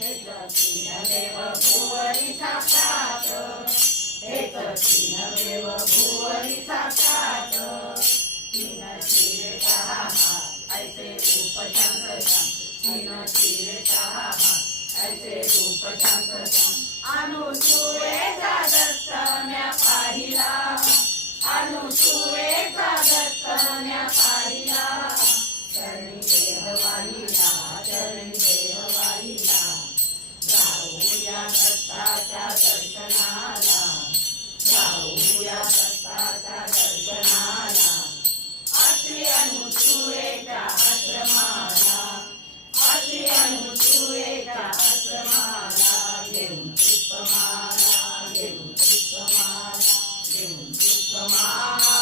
हेच तीन देव भुवनी साक्षात, हेच तीन देव भुवनी साक्षात, तीन शिर सहा हात ऐसे रूप शांत शांत, तीन शिर सहा हात ऐसे रूप शांत शांत, अनुसुवेचा दत्त म्या पाहिला, अनुसुवेचा दत्त म्या पाहिला, चरणी देह वाहिला, चरणी देह वाहिला, जाऊया दत्ताच्या दर्शनाला, जाऊया दत्ताच्या दर्शनाला, अशी अनुसुवेच्या आश्रमाला, अशी अनुसुवेच्या आश्रमाला, घेऊन पुष्पमाला, घेऊन पुष्पमाला, घेऊन पुष्पमाला.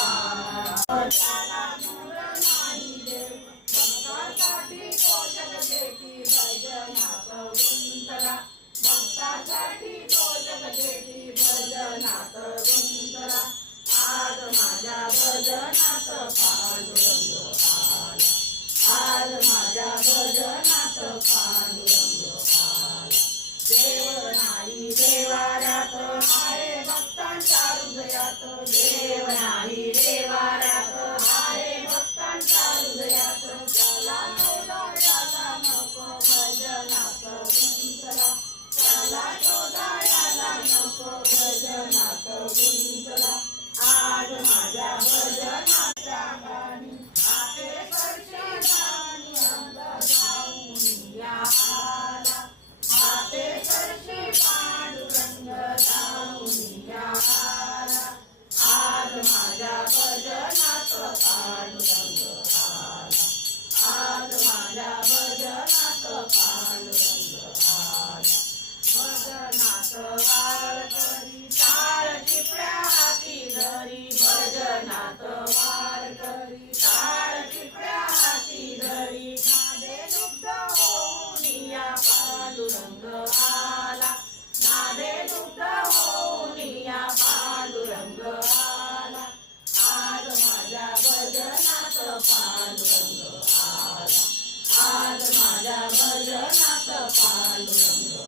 त्याला दूर नाही देव, भक्तासाठी तो जगदेती भजनात गुंतला, भक्तासाठी तो जगदेती भजनात गुंतला, आज माझ्या भजनात पांडुरंग आला, आज माझ्या भजनात पांडुरंग आला, देव नाही देवाऱ्यात हाय भक्तांच्या हृदयात, देव नाही देवाऱ्यात हाय भक्तांच्या हृदयात, त्याला शोधायला नको भजनात गुंतला, त्याला शोधायला नको भजनात गुंतला, आज माझ्या भजनाच्या गाणी आते सरशी गाणी अंग जाऊन या आला, आते सरशी पांडुरंग जाऊन या आला, आज माझ्या भजनात पांडुरंग आला, आज माझ्या भजनात पांडुरंग आला, भजनात वाळ करी टाळ टिपऱ्या हाती धरी, भजनात वाळ करी टाळ टिपऱ्या हाती धरी, नादे दुग्ध होऊन या पांडुरंग आला, नादे दुग्ध होऊन या पांडुरंग आला, आज माझ्या भजनात पांडुरंग आला, आज माझ्या भजनात पांडुरंग